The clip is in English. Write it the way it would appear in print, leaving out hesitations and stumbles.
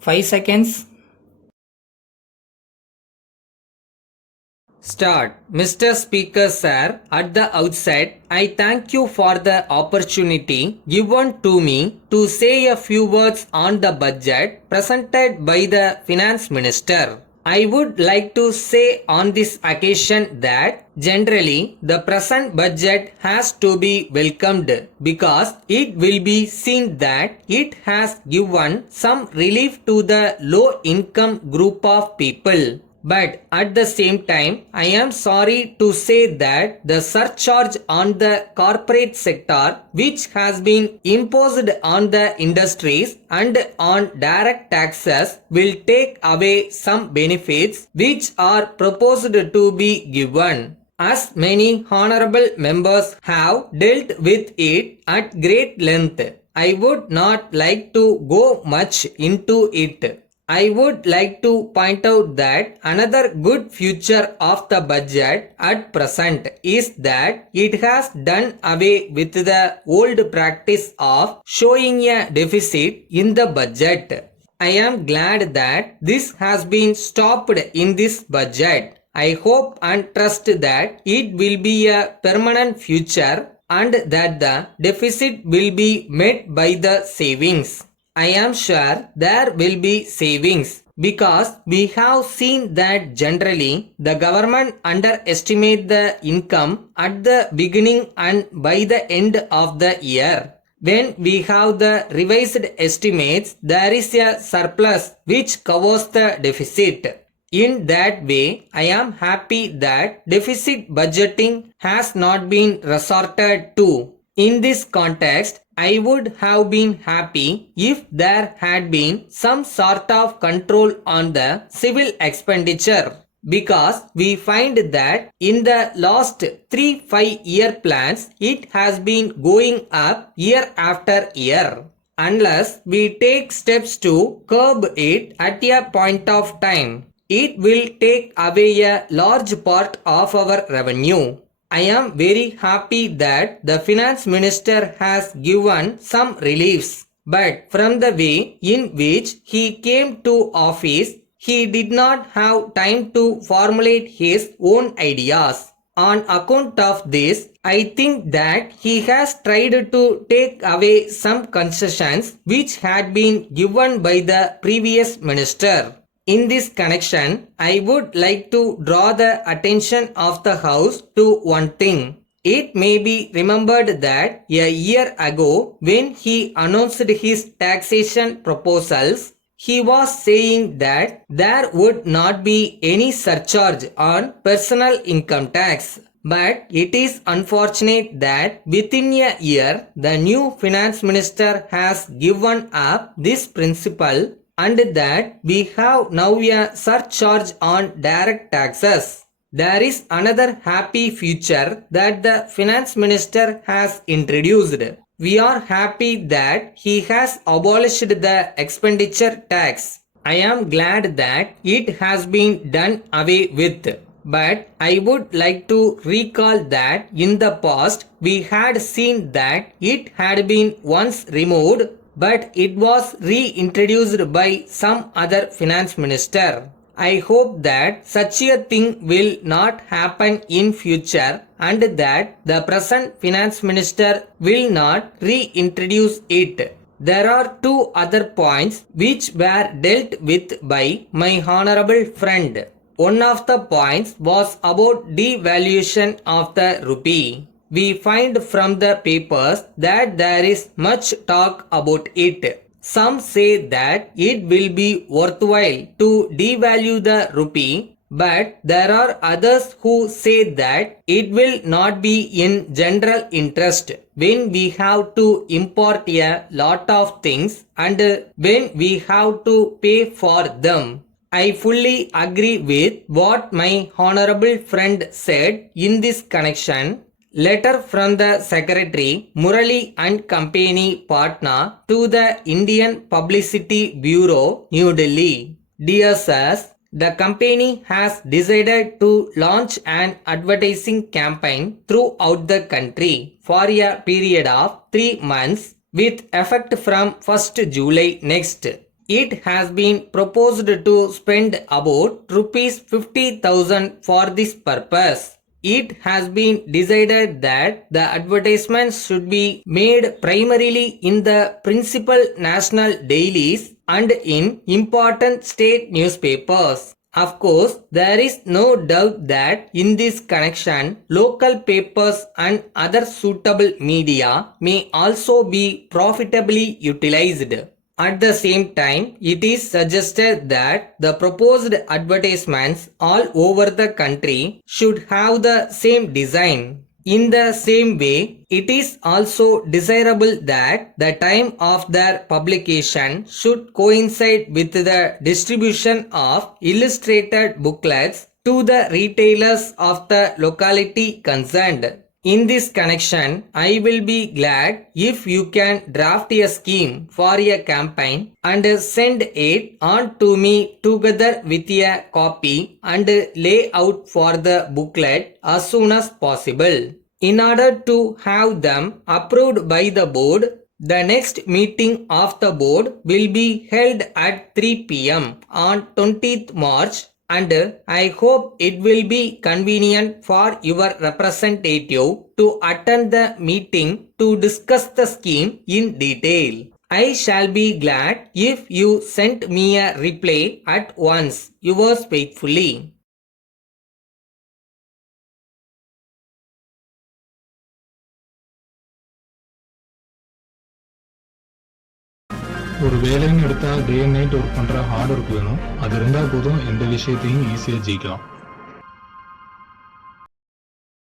5 seconds. Start. Mr. Speaker Sir, at the outset, I thank you for the opportunity given to me to say a few words on the budget presented by the Finance Minister. I would like to say on this occasion that generally the present budget has to be welcomed because it will be seen that it has given some relief to the low income group of people. But at the same time, I am sorry to say that the surcharge on the corporate sector, which has been imposed on the industries and on direct taxes, will take away some benefits which are proposed to be given. As many honorable members have dealt with it at great length, I would not like to go much into it. I would like to point out that another good feature of the budget at present is that it has done away with the old practice of showing a deficit in the budget. I am glad that this has been stopped in this budget. I hope and trust that it will be a permanent feature and that the deficit will be met by the savings. I am sure there will be savings because we have seen that generally the government underestimate the income at the beginning and by the end of the year. When we have the revised estimates, there is a surplus which covers the deficit. In that way, I am happy that deficit budgeting has not been resorted to. In this context, I would have been happy if there had been some sort of control on the civil expenditure because we find that in the last 3-5 year plans it has been going up year after year. Unless we take steps to curb it at a point of time, it will take away a large part of our revenue. I am very happy that the Finance Minister has given some reliefs, but from the way in which he came to office, he did not have time to formulate his own ideas. On account of this, I think that he has tried to take away some concessions which had been given by the previous minister. In this connection, I would like to draw the attention of the House to one thing. It may be remembered that a year ago, when he announced his taxation proposals, he was saying that there would not be any surcharge on personal income tax. But it is unfortunate that within a year, the new finance minister has given up this principle and that we have now a surcharge on direct taxes. There is another happy feature that the finance minister has introduced. We are happy that he has abolished the expenditure tax. I am glad that it has been done away with. But I would like to recall that in the past we had seen that it had been once removed, but it was reintroduced by some other finance minister. I hope that such a thing will not happen in future and that the present finance minister will not reintroduce it. There are two other points which were dealt with by my honorable friend. One of the points was about devaluation of the rupee. We find from the papers that there is much talk about it. Some say that it will be worthwhile to devalue the rupee, but there are others who say that it will not be in general interest when we have to import a lot of things and when we have to pay for them. I fully agree with what my honorable friend said in this connection. Letter from the Secretary Murali and Company Patna to the Indian Publicity Bureau, New Delhi. Dear Sirs, the company has decided to launch an advertising campaign throughout the country for a period of 3 months with effect from 1st July next. It has been proposed to spend about rupees 50,000 for this purpose. It has been decided that the advertisements should be made primarily in the principal national dailies and in important state newspapers. Of course, there is no doubt that in this connection, local papers and other suitable media may also be profitably utilized. At the same time, it is suggested that the proposed advertisements all over the country should have the same design. In the same way, it is also desirable that the time of their publication should coincide with the distribution of illustrated booklets to the retailers of the locality concerned. In this connection, I will be glad if you can draft a scheme for a campaign and send it on to me together with a copy and layout for the booklet as soon as possible. In order to have them approved by the board, the next meeting of the board will be held at 3 p.m. on 20th March, and I hope it will be convenient for your representative to attend the meeting to discuss the scheme in detail. I shall be glad if you send me a reply at once. Yours faithfully. ஒரு வேலைன்னு எடுத்தால் day and night work பண்ணுற hard work வேணும். அது இருந்தால் போதும் எந்த விஷயத்தையும் ஈஸியாக ஜெயிக்கலாம்.